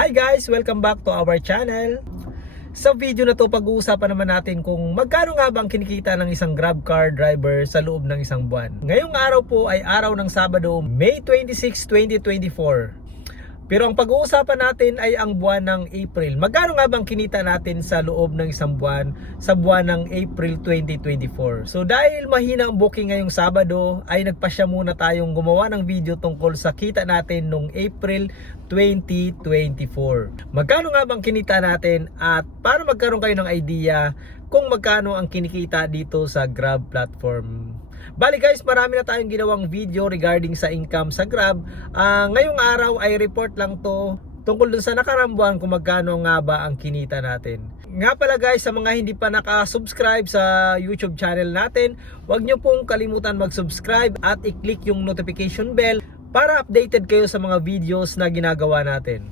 Hi guys! Welcome back to our channel. Sa video na to, pag-uusapan naman natin kung magkano nga ba ang kinikita ng isang grab car driver sa loob ng isang buwan. Ngayong araw po ay araw ng Sabado, May 26, 2024. Pero ang pag-uusapan natin ay ang buwan ng April. Magkano nga bang kinita natin sa loob ng isang buwan sa buwan ng April 2024? So dahil mahina ang booking ngayong Sabado, ay nagpasya muna tayong gumawa ng video tungkol sa kita natin nung April 2024. Magkano nga bang kinita natin at para magkaroon kayo ng idea kung magkano ang kinikita dito sa Grab platform. Bali guys, marami na tayong ginawang video regarding sa income sa Grab. Ah, ngayong araw ay report lang to tungkol dun sa nakarambuan kung magkano nga ba ang kinita natin. Nga pala guys, sa mga hindi pa naka-subscribe sa YouTube channel natin, huwag nyo pong kalimutan mag-subscribe at i-click yung notification bell para updated kayo sa mga videos na ginagawa natin.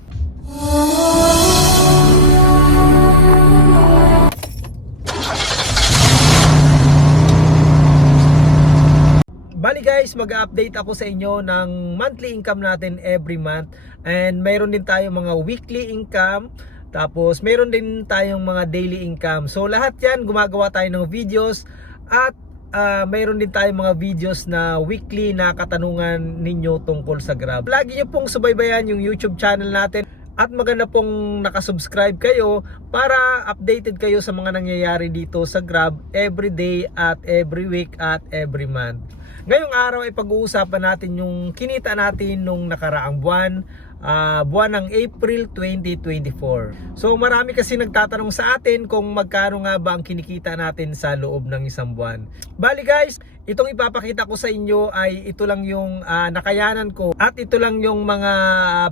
Bali guys, mag-update ako sa inyo ng monthly income natin every month and mayroon din tayong mga weekly income tapos mayroon din tayong mga daily income. So lahat 'yan gumagawa tayo ng videos at ah, mayroon din tayong mga videos na weekly na katanungan ninyo tungkol sa Grab. Lagi niyo pong subaybayan yung YouTube channel natin at maganda pong nakasubscribe kayo para updated kayo sa mga nangyayari dito sa Grab every day at every week at every month. Ngayong araw ay pag-uusapan natin yung kinita natin nung nakaraang buwan, ah, buwan ng April 2024. So marami kasi nagtatanong sa atin kung magkano nga ba ang kinikita natin sa loob ng isang buwan. Bali guys, itong ipapakita ko sa inyo ay ito lang yung ah, nakayanan ko at ito lang yung mga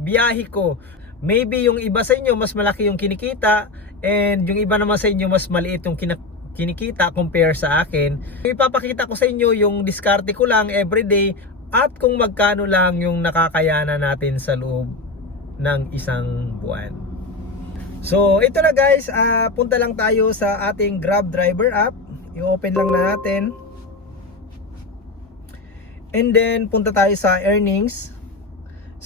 biyahe ko. Maybe yung iba sa inyo mas malaki yung kinikita and yung iba naman sa inyo mas maliit yung kinak kinikita compare sa akin. Ipapakita ko sa inyo yung diskarte ko lang everyday at kung magkano lang yung nakakayanan natin sa loob ng isang buwan. So ito na guys, ah, punta lang tayo sa ating Grab driver app. I-open lang na natin. And then punta tayo sa earnings.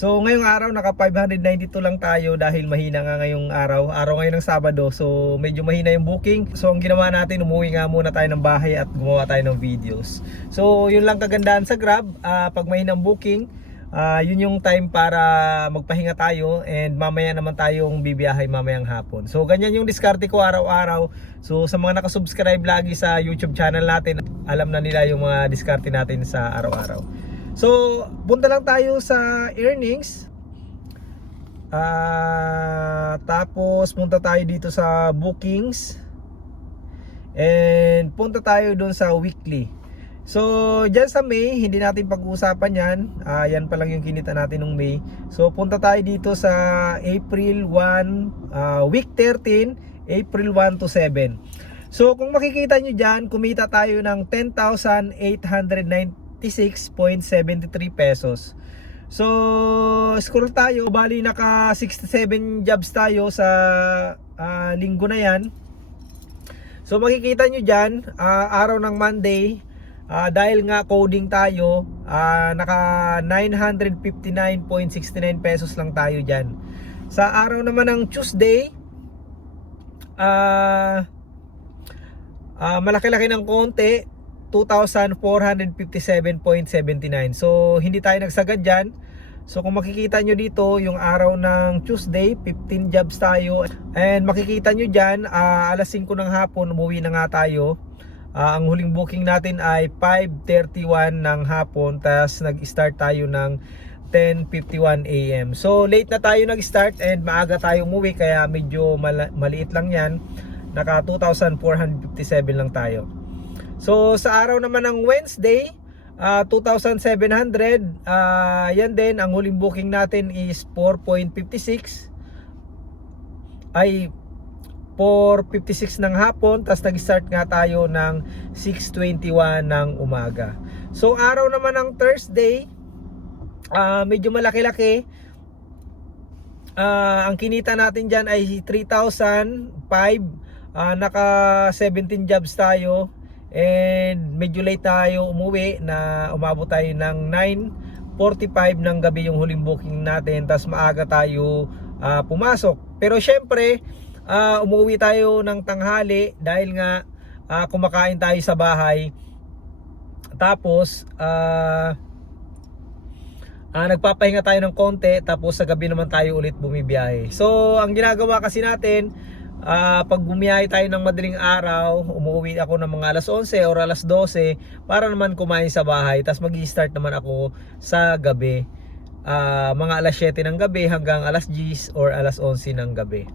So ngayong araw naka 592 lang tayo dahil mahina nga ngayong araw. Araw ngayon ng Sabado. So medyo mahina yung booking. So ang ginawa natin umuwi nga muna tayo ng bahay at gumawa tayo ng videos. So yun lang kagandahan sa Grab. Ah, pag mahina ang booking, ah, yun yung time para magpahinga tayo and mamaya naman tayong bibiyahe mamayang hapon. So ganyan yung diskarte ko araw-araw. So sa mga nakasubscribe lagi sa YouTube channel natin, alam na nila yung mga diskarte natin sa araw-araw. So, punta lang tayo sa earnings. Ah, tapos punta tayo dito sa bookings. And punta tayo doon sa weekly. So, dyan sa May, hindi natin pag-uusapan yan. Ah, yan pa lang yung kinita natin ng May. So, punta tayo dito sa April 1, ah, week 13, April 1 to 7. So, kung makikita nyo dyan, kumita tayo ng 10,896.73 pesos. So, scroll tayo. Bali, naka 67 jobs tayo sa ah, linggo na yan. So, makikita nyo dyan, ah, araw ng Monday, ah, dahil nga coding tayo, ah, naka 959.69 pesos lang tayo dyan. Sa araw naman ng Tuesday, ah, ah, malaki-laki ng konti, 2,457.79. So, hindi tayo nagsagad dyan. So, kung makikita nyo dito, yung araw ng Tuesday, 15 jobs tayo. And makikita nyo dyan, ah, alas 5 ng hapon, umuwi na nga tayo. Ah, ang huling booking natin ay 5.31 ng hapon. Tapos nag-start tayo ng 10.51 a.m. So, late na tayo nag-start and maaga tayo umuwi. Kaya medyo mala- maliit lang yan. Naka 2,457 lang tayo. So sa araw naman ng Wednesday, ah, 2,700, ah, yan din, ang huling booking natin is 4.56 ay 4.56 ng hapon, tapos nag-start nga tayo ng 6.21 ng umaga. So araw naman ng Thursday, ah, medyo malaki-laki, Ah, ang kinita natin dyan ay 3,005. Ah, naka 17 jobs tayo. And medyo late tayo umuwi na umabot tayo ng 9.45 ng gabi yung huling booking natin. Tapos maaga tayo ah, pumasok. Pero syempre, ah, umuwi tayo ng tanghali dahil nga ah, kumakain tayo sa bahay. Tapos, ah, ah, nagpapahinga tayo ng konti tapos sa gabi naman tayo ulit bumibiyahe. So, ang ginagawa kasi natin, ah, pag bumiyahe tayo ng madaling araw, umuwi ako ng mga alas 11 or alas 12 para naman kumain sa bahay. Tapos mag start naman ako sa gabi. Ah, mga alas 7 ng gabi hanggang alas 10 or alas 11 ng gabi.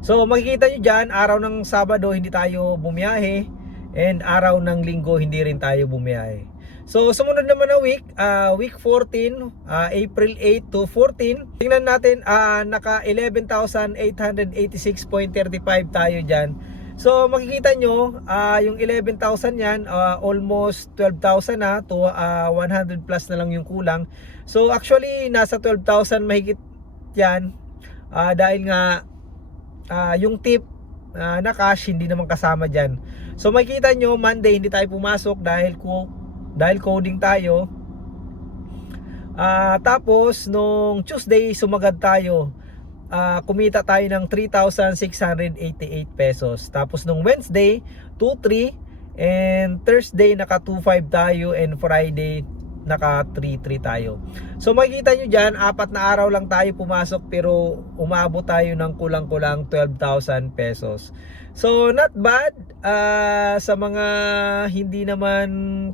So makikita nyo dyan, araw ng Sabado hindi tayo bumiyahe and araw ng Linggo hindi rin tayo bumiyahe. So sumunod naman na week, ah, week 14, ah, April 8 to 14. Tingnan natin, ah, naka 11,886.35 tayo dyan. So makikita nyo, ah, yung 11,000 yan, ah, almost 12,000 na to ah, 100 plus na lang yung kulang. So actually nasa 12,000 mahigit yan Ah, dahil nga ah, yung tip ah, na cash hindi naman kasama diyan. So makikita nyo Monday hindi tayo pumasok dahil ko dahil coding tayo. Ah, tapos nung Tuesday sumagad tayo. Ah, kumita tayo ng 3,688 pesos. Tapos nung Wednesday 2,3 and Thursday naka 2,5 tayo and Friday naka 3-3 tayo. So makikita nyo dyan, apat na araw lang tayo pumasok pero umabot tayo ng kulang-kulang 12,000 pesos. So not bad ah, sa mga hindi naman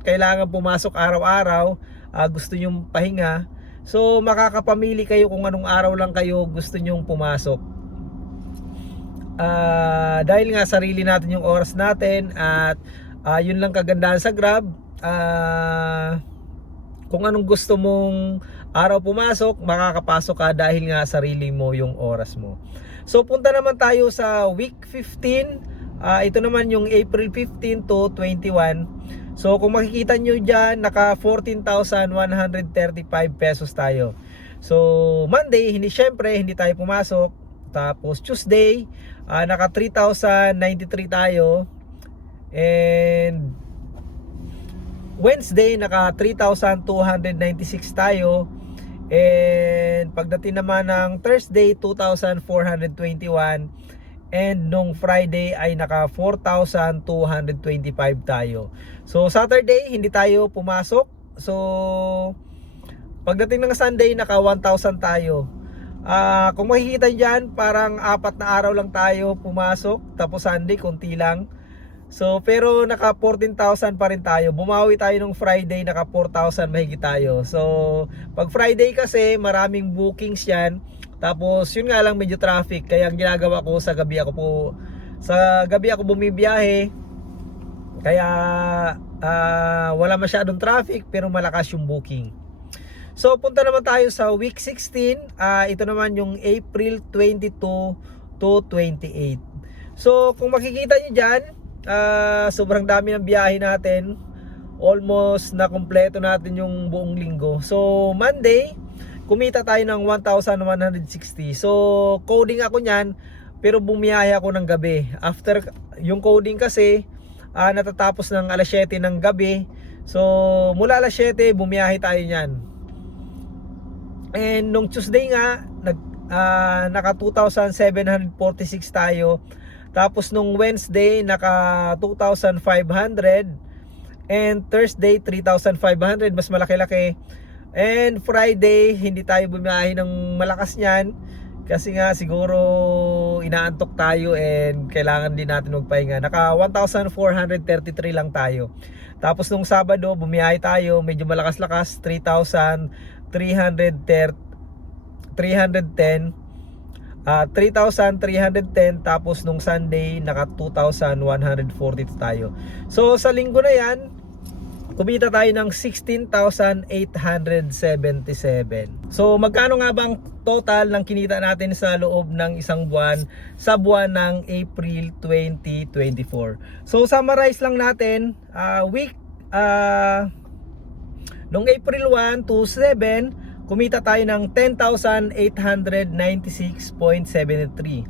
kailangan pumasok araw-araw, ah, gusto nyong pahinga. So makakapamili kayo kung anong araw lang kayo gusto nyong pumasok. Ah, dahil nga sarili natin yung oras natin at ah, yun lang kagandahan sa Grab. Ah, kung anong gusto mong araw pumasok, makakapasok ka dahil nga sarili mo yung oras mo. So punta naman tayo sa week 15. Ah, ito naman yung April 15 to 21. So kung makikita nyo dyan, naka 14,135 pesos tayo. So Monday, hindi syempre, hindi tayo pumasok. Tapos Tuesday, ah, naka 3,093 tayo. And Wednesday naka 3,296 tayo and pagdating naman ng Thursday 2,421 and nung Friday ay naka 4,225 tayo. So Saturday hindi tayo pumasok. So pagdating ng Sunday naka 1,000 tayo. Ah, kung makikita dyan, parang apat na araw lang tayo pumasok, tapos Sunday, konti lang. So, pero naka 14,000 pa rin tayo. Bumawi tayo nung Friday, naka 4,000 mahigit tayo. So, pag Friday kasi, maraming bookings yan. Tapos, yun nga lang medyo traffic. Kaya ang ginagawa ko sa gabi ako po, sa gabi ako bumibiyahe. Kaya, ah, wala masyadong traffic, pero malakas yung booking. So, punta naman tayo sa week 16. Ah, ito naman yung April 22 to 28. So, kung makikita nyo dyan, Ah, sobrang dami ng biyahe natin. Almost na kumpleto natin yung buong linggo. So, Monday, kumita tayo ng 1,160. So, coding ako niyan, pero bumiyahe ako ng gabi. After yung coding kasi, ah, natatapos ng alas 7 ng gabi. So, mula alas 7, bumiyahe tayo niyan. And nung Tuesday nga, nag, ah, naka 2,746 tayo. Tapos nung Wednesday, naka 2,500. And Thursday, 3,500. Mas malaki-laki. And Friday, hindi tayo bumiyahe ng malakas niyan. Kasi nga siguro inaantok tayo and kailangan din natin magpahinga. Naka 1,433 lang tayo. Tapos nung Sabado, bumiyahe tayo. Medyo malakas-lakas. 3,310. 310 Ah, 3,310 tapos nung Sunday naka 2,140 tayo. So sa linggo na 'yan, kumita tayo ng 16,877. So magkano nga bang total ng kinita natin sa loob ng isang buwan sa buwan ng April 2024? So summarize lang natin, ah, week ah nung April 1 to 7 kumita tayo ng 10,896.73.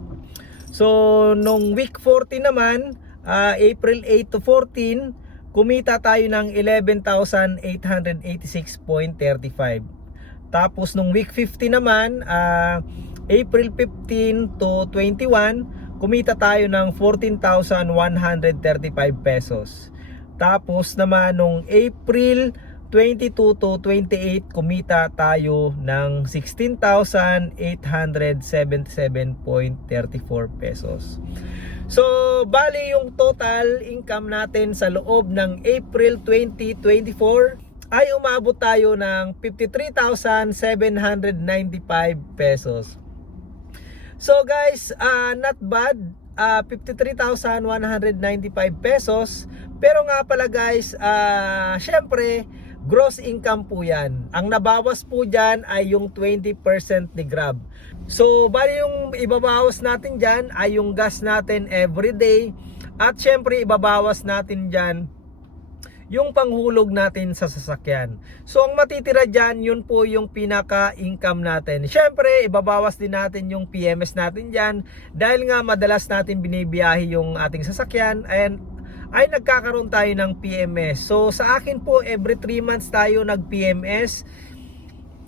So, nung week 14 naman, ah, April 8 to 14, kumita tayo ng 11,886.35. Tapos nung week 50 naman, ah, April 15 to 21, kumita tayo ng 14,135 pesos. Tapos naman nung April 22 to 28, kumita tayo ng 16,877.34 pesos. So, bali yung total income natin sa loob ng April 2024 ay umabot tayo ng 53,795 pesos. So guys, ah, not bad. Ah, 53,195 pesos. Pero nga pala guys, ah, syempre, gross income po yan. Ang nabawas po dyan ay yung 20% ni Grab. So, bali yung ibabawas natin dyan ay yung gas natin everyday. At syempre, ibabawas natin dyan yung panghulog natin sa sasakyan. So ang matitira dyan, yun po yung pinaka-income natin. Siyempre, ibabawas din natin yung PMS natin dyan dahil nga madalas natin binibiyahe yung ating sasakyan and ay nagkakaroon tayo ng PMS. So sa akin po, every 3 months tayo nag-PMS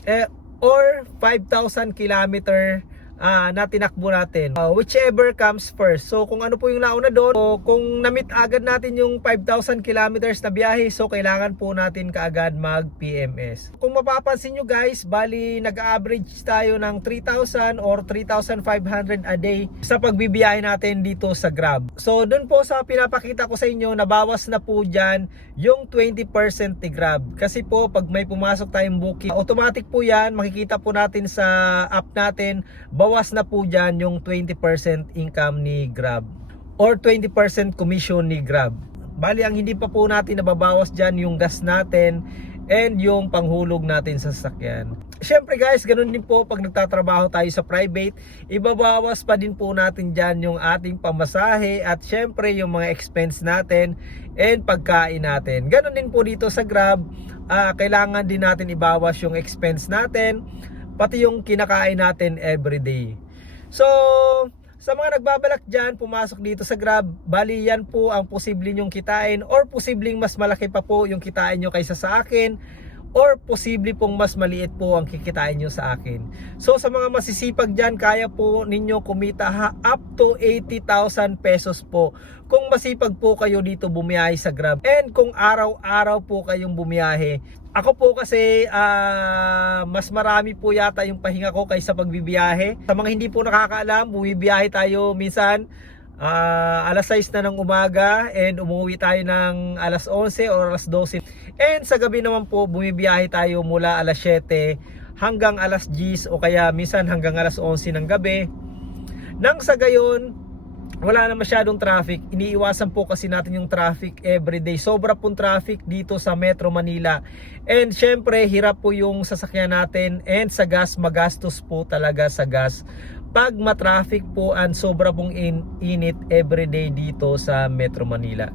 eh, or 5,000 kilometer ah, na tinakbo natin. Ah, whichever comes first. So kung ano po yung nauna doon, so, kung na-meet agad natin yung 5,000 kilometers na biyahe, so kailangan po natin kaagad mag-PMS. Kung mapapansin nyo guys, bali nag-average tayo ng 3,000 or 3,500 a day sa pagbibiyahe natin dito sa Grab. So doon po sa pinapakita ko sa inyo, nabawas na po dyan yung 20% ni Grab. Kasi po pag may pumasok tayong booking, automatic po yan, makikita po natin sa app natin, na po dyan yung 20% income ni Grab or 20% commission ni Grab. Bali ang hindi pa po natin nababawas dyan yung gas natin and yung panghulog natin sa sasakyan. Siyempre guys, ganun din po pag nagtatrabaho tayo sa private, ibabawas pa din po natin dyan yung ating pamasahe at siyempre yung mga expense natin and pagkain natin. Ganun din po dito sa Grab, ah, kailangan din natin ibawas yung expense natin pati yung kinakain natin everyday. So, sa mga nagbabalak dyan, pumasok dito sa Grab, bali yan po ang posible nyong kitain or posibleng mas malaki pa po yung kitain nyo kaysa sa akin or posible pong mas maliit po ang kikitain nyo sa akin. So sa mga masisipag dyan, kaya po ninyo kumita ha, up to 80,000 pesos po kung masipag po kayo dito bumiyahe sa Grab. And kung araw-araw po kayong bumiyahe, ako po kasi ah, mas marami po yata yung pahinga ko kaysa pagbibiyahe. Sa mga hindi po nakakaalam, bumibiyahe tayo minsan ah, alas 6 na ng umaga and umuwi tayo ng alas 11 or alas 12. And sa gabi naman po, bumibiyahe tayo mula alas 7 hanggang alas 10 o kaya minsan hanggang alas 11 ng gabi. Nang sa gayon, wala na masyadong traffic. Iniiwasan po kasi natin yung traffic everyday. Sobra pong traffic dito sa Metro Manila. And syempre, hirap po yung sasakyan natin and sa gas, magastos po talaga sa gas. Pag matraffic po and sobra pong in, init everyday dito sa Metro Manila.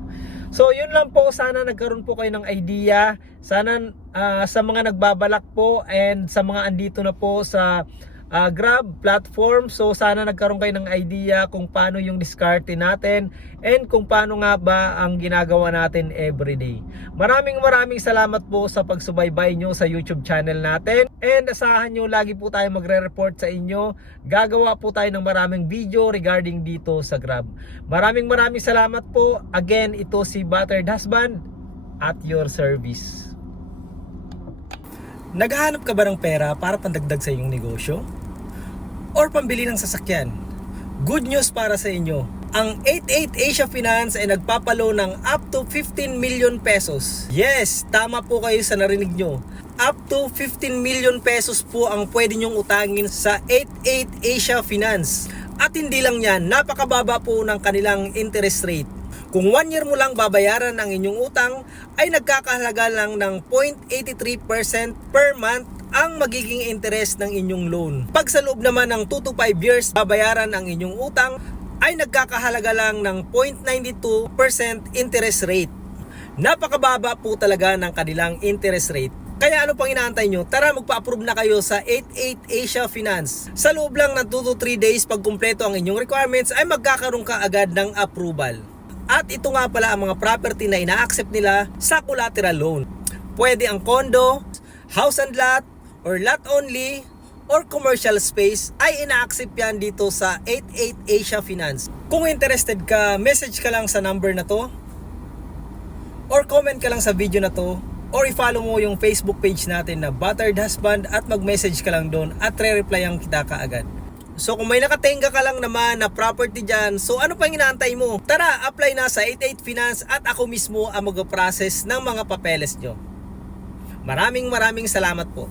So yun lang po, sana nagkaroon po kayo ng idea. Sana ah, sa mga nagbabalak po and sa mga andito na po sa ah, Grab platform. So sana nagkaroon kayo ng idea kung paano yung diskarte natin and kung paano nga ba ang ginagawa natin everyday. Maraming maraming salamat po sa pagsubaybay nyo sa YouTube channel natin. And asahan nyo lagi po tayo magre-report sa inyo. Gagawa po tayo ng maraming video regarding dito sa Grab. Maraming maraming salamat po. Again, ito si Battered Husband at your service. Naghahanap ka ba ng pera para pandagdag sa iyong negosyo? Or pambili ng sasakyan? Good news para sa inyo. Ang 88 Asia Finance ay nagpapalo ng up to 15 million pesos. Yes, tama po kayo sa narinig nyo. Up to 15 million pesos po ang pwede nyong utangin sa 88 Asia Finance. At hindi lang yan, napakababa po ng kanilang interest rate. Kung 1 year mo lang babayaran ang inyong utang, ay nagkakahalaga lang ng 0.83% per month ang magiging interest ng inyong loan. Pag sa loob naman ng 2 to 5 years babayaran ang inyong utang, ay nagkakahalaga lang ng 0.92% interest rate. Napakababa po talaga ng kanilang interest rate. Kaya ano pang inaantay nyo? Tara magpa-approve na kayo sa 88 Asia Finance. Sa loob lang ng 2 to 3 days pag kumpleto ang inyong requirements ay magkakaroon ka agad ng approval. At ito nga pala ang mga property na ina-accept nila sa collateral loan. Pwede ang condo, house and lot, or lot only or commercial space ay ina-accept yan dito sa 88 Asia Finance. Kung interested ka, message ka lang sa number na to or comment ka lang sa video na to or i-follow mo yung Facebook page natin na Battered Husband at mag-message ka lang doon at re-replyan kita kaagad. So kung may nakatenga ka lang naman na property dyan, so ano pang inaantay mo? Tara, apply na sa 88 Finance at ako mismo ang mag-process ng mga papeles nyo. Maraming maraming salamat po.